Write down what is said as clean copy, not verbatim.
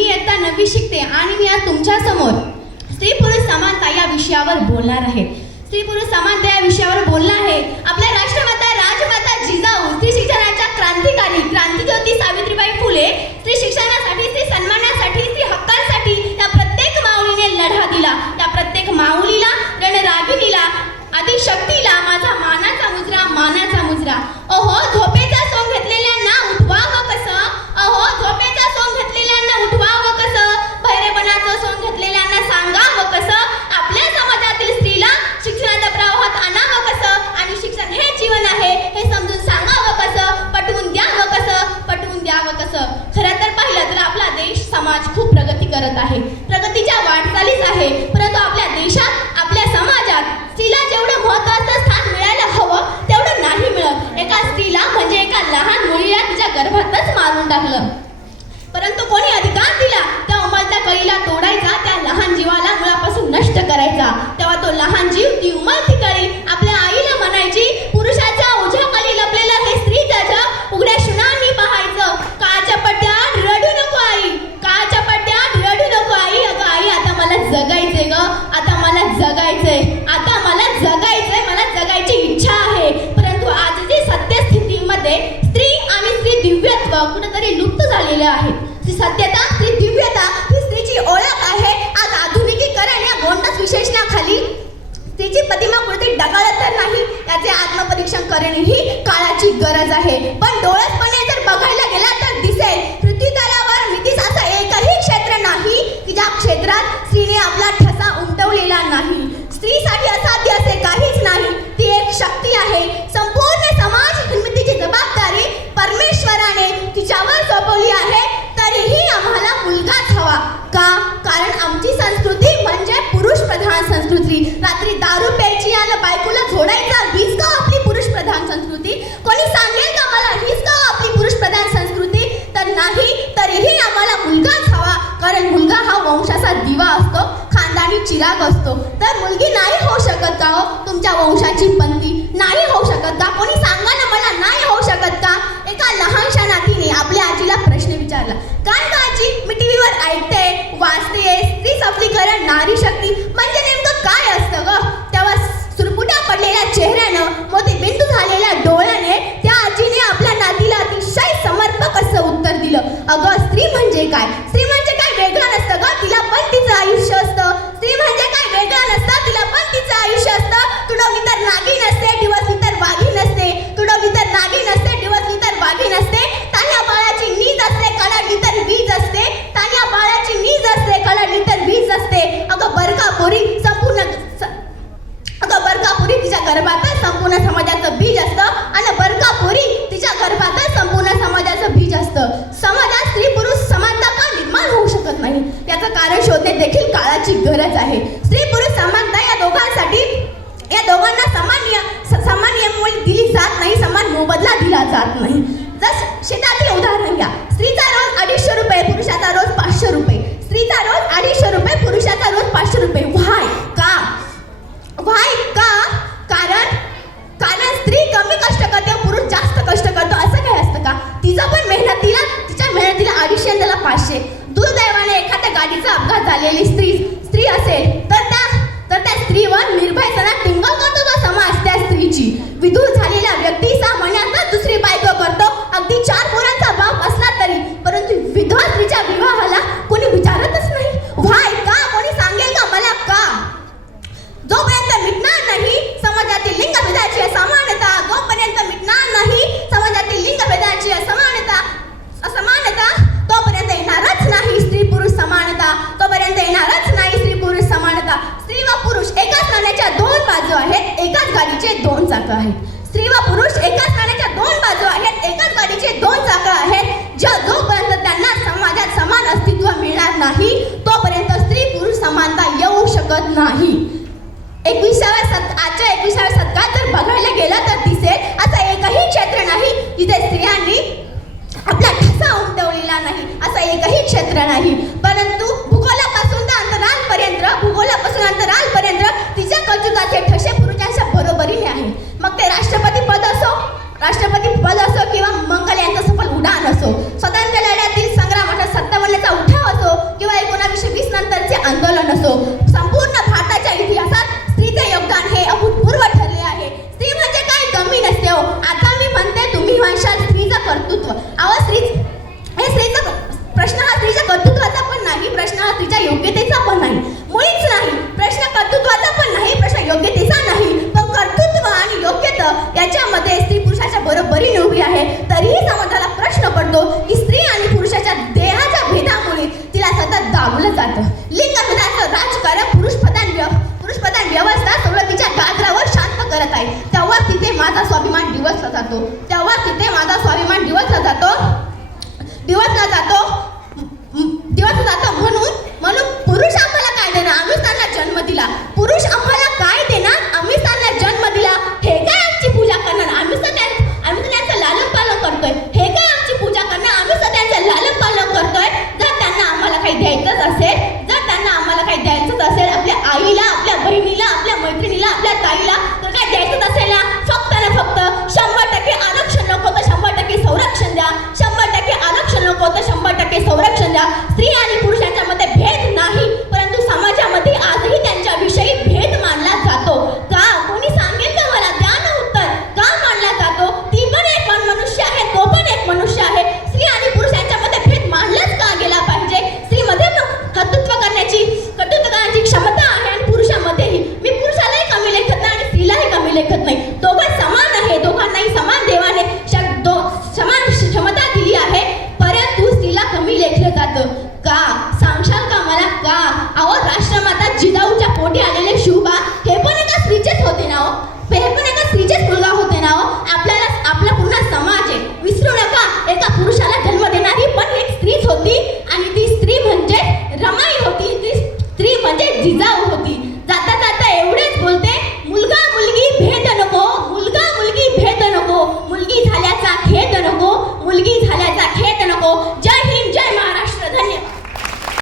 मी इयत्ता 9वी शिकते आणि मी आज तुमच्या समोर स्त्री पुरुष समानता या विषयावर बोलणार आहे. स्त्री पुरुष समानता या विषयावर बोलणार आहे. आपल्या राष्ट्रमाता राजमाता जिजाऊ स्त्री शिक्षणाच्या क्रांतिकारी क्रांतिज्योती सावित्रीबाई फुले स्त्री शिक्षणासाठी, स्त्री सन्मानासाठी, स्त्री हक्कांसाठी या प्रत्येक माऊलीने लढा दिला. त्या प्रत्येक माऊलीला, रणरागिणीला, आदिशक्तीला माझा मानाचा मुजरा, मानाचा मुजरा. अहो झोपेचा सोंग घेतलेल्यांना उठवावं कसं, अहो झोपेचा सोंग घेतलेल्यांना उठवावं कसं, भैरेपणाचं सोंग घेतलेल्यांना सांगावं कसं, आपल्या समाजातील स्त्रीला शिक्षणाच्या प्रवाहात आणावं कसं आणि शिक्षण हे जीवन आहे हे समजून सांगावं कसं, पटवून द्यावं कसं, पटवून द्यावं कसं. खरं तर पाहिलं तर आपला देश समाज खूप प्रगती करत आहे, प्रगतीच्या वाटचालीस आहे. परंतु आपल्या देशात, आपल्या समाजात स्त्रीला जेवढं महत्त्वाचं स्थान मिळायला हवं तेवढं नाही मिळत. एका स्त्रीला म्हणजे एका लहान मुलीला तिच्या गर्भातच मारून टाकलं. परंतु कोणी अधिकार दिला त्या उमलत्या कळीला तोडायचा, त्या लहान जीवाला मुळापासून नष्ट करायचा. तेव्हा तो लहान जीव, ती उमलती कळी आपल्या आईला म्हणायची, पुरुषाच्या ओझ्याखाली लपलेलं हे स्त्रीचं जग उघड्या शुनांनी पाहायचं. काळच्या पट्ट्यात रडू नको आई, काळच्या पट्ट्यात रडू नको आई. अगं आई, आता मला जगायचंय ग, आता मला जगायचंय, आता मला जगायचंय, मला जगायची इच्छा आहे. परंतु आजची सत्यस्थितीमध्ये स्त्री आणि स्त्री दिव्यत्व कुठेतरी लुप्त झालेले आहे. स्त्री सत्यता, स्त्री दिव्यता ही स्त्रीची ओळख आहे. आज आधुनिकीकरण या गोंडस विशेषणाखाली स्त्रीची प्रतिमा कुठेतरी ढगाळत तर नाही याचे आत्मपरीक्षण करणे ही काळाची गरज आहे. पण डोळसपणे जर बघायला गेला तर दिसेल पृथ्वीतलावर मितीस असं एकही क्षेत्र नाही की ज्या क्षेत्रात स्त्रीने आपला ठसा उमटवलेला नाही. स्त्रीसाठी असाध्य असे काहीच नाही. ती एक शक्ती आहे. संपूर्ण समाज निर्मितीची जबाबदारी परमेश्वराने तिच्यावर सोपवली आहे. तरीही आम्हाला मुलगाच हवा का? कारण आमची संस्कृती म्हणजे पुरुष प्रधान संस्कृती. रात्री दारू प्यायची आणि बायकोला झोडायचा, हीच का आपली पुरुष प्रधान संस्कृती? कोणी सांगेल का मला हीच का आपली पुरुष प्रधान संस्कृती? तर नाही. तरीही आम्हाला मुलगाच हवा, कारण मुलगा हा वंशाचा दिवा असतो, खानदानी चिराग असतो. तर मुलगी नाही होऊ शकत का हो तुमच्या वंशाची पंथी? नाही होऊ शकत का? कोणी सांगा ना मला, नाही होऊ शकत का? एका लहानशा नातीने आपल्या आजीला प्रश्न विचारला, काय का आजी, मी टीव्हीवर ऐकते, वाचते, स्त्री सबलीकरण, नारी शक्ती म्हणजे नेमकं काय असतं ग? तेव्हा सुरकुट्या पडलेल्या चेहऱ्यानं, मोतीबिंदू झालेल्या डोळ्याने त्या आजीने आपल्या नातीला अतिशय समर्पक असं उत्तर दिलं, अगं स्त्री म्हणजे काय? स्त्री म्हणजे काय वेगळं नसतं ग, तिला पण तिचं आयुष्य असतं. स्त्री म्हणजे काय वेगळं नसतं, तिला पण तिचं आयुष्य असतं. तुडवली तर नागी नसते, डिवसली तर वाघी नसते. तुडवली तर नागी नसते, डिवसली तर वाघी नसते. तान्या बाळाची नीज असते, कळली तर वीज असते. तान्या बाळाची नीज असते, कळली तर वीज असते. अगं बरकापुरी तिच्या गर्भातच संपूर्ण समाजाचं बीज असतं आणि बरकापुरी तिच्या गर्भातच संपूर्ण समाजाचं बीज असतं. समाजात स्त्री पुरुष समानता का निर्माण होऊ शकत नाही याचं कारण शोधणे देखील काळाची गरज आहे. स्त्री पुरुष समानता या दोघांसाठी, या दोघांना समान नियमावली दिली जात नाही, समान मोबदला दिला जात नाही. जर शेतातील उदाहरण घ्या, स्त्रीचा रोज 250 रुपये, पुरुषाचा रोज 500 रुपये. स्त्रीचा रोज 250 रुपये, पुरुषाचा रोज 500 रुपये. व्हाय का? व्हाय का? कारण स्त्री कमी कष्ट करते, पुरुष जास्त कष्ट करतो असं काय असतं का? तिच्या मेहनतीला 250 त्याला 500. दुर्दैवाने एखाद्या गाडीचा अपघात झालेली स्त्री असेल तर त्या स्त्रीवर निर्भयपणा टिंगल करतो तो समाज त्या स्त्रीची. विधू झालेल्या व्यक्ती 6 महिन्यातच दुसरी बायको करतो, अगदी 4 पोरांचा बाप असला तरी. परंतु विधवा स्त्रीच्या विवाहाला कोणी विचारतच नाही. व्हाय का? कोणी सांगेल का मला का? जोपर्यंत मिटणार नाही समाजातील लिंगभेदाची असमानता, जोपर्यंत मिटणार नाही समाजातील लिंगभेदाची असमानता, तोपर्यंत येणारच नाही स्त्री पुरुष समानता, तोपर्यंत येणारच नाही स्त्री पुरुष समानता. स्त्री व पुरुष एकाच नाण्याच्या 2 बाजू आहेत, एकाच गाडीचे 2 चाकं आहेत. स्त्री व पुरुष एकाच नाण्याच्या 2 बाजू आहेत, एकाच गाडीचे 2 चाकं आहेत. जोपर्यंत त्यांना समाजात समान अस्तित्व मिळणार नाही तोपर्यंत स्त्री पुरुष समानता येऊ शकत नाही. आजच्या 21व्या शतकात जर बघायला गेलं तर दिसेल असं एकही क्षेत्र नाही जिथे स्त्रियांनी आपला ठसा उमटवलेला नाही, असं एकही क्षेत्र नाही. परंतु भूगोलापासून अंतरालपर्यंत तिच्या कर्तृत्वाचे ठसे पुरुषांच्या बरोबरीने आहे. मग ते राष्ट्रपती पद असो किंवा मंगल यांचं सफल उड्डाण असो, स्वतंत्र लढ्यातील संग्रामाचा 57चा उठाव असो योग्यतेचा पण नाही, मुळीच नाही. प्रश्न कर्तृत्वाचा पण नाही, प्रश्न योग्यतेचा नाही, पण कर्तृत्व आणि योग्यता याच्यामध्ये स्त्री पुरुषाच्या बरोबरीने उभी आहे. तरीही समाजाला प्रश्न पडतो की स्त्री आणि पुरुषाच्या देहाच्या भेदामुळे तिला सतत दाबलं जातं. लिंगभेदाचं राजकारण पुरुषप्रधान व्यवस्था सगळं तिच्या गाजरावर शांत करत आहे. तेव्हा तिथे माझा स्वाभिमान दिवसला जातो, म्हणून पुरुष आम्हाला काय देणार, आम्ही त्यांना जन्म दिला. पुरुष आम्हाला काय देणार, आम्ही त्यांना जन्म दिला. हे काय आमची पूजा करणार, आम्ही तर त्यांचं लालन पालन करतोय. हे काय आमची पूजा करणार, आम्ही तर त्यांचं लालन पालन करतोय. जर त्यांना आम्हाला काही द्यायचंच असेल, आपल्या आईला, आपल्या बहिणीला, आपल्या मैत्रिणीला, आपल्या ताईला तर काय द्यायचंच असेल ना, फक्त 100% आरक्षण नको तर 100% संरक्षण द्या. 100% आरक्षण नको तर 100% संरक्षण द्या. स्त्री आणि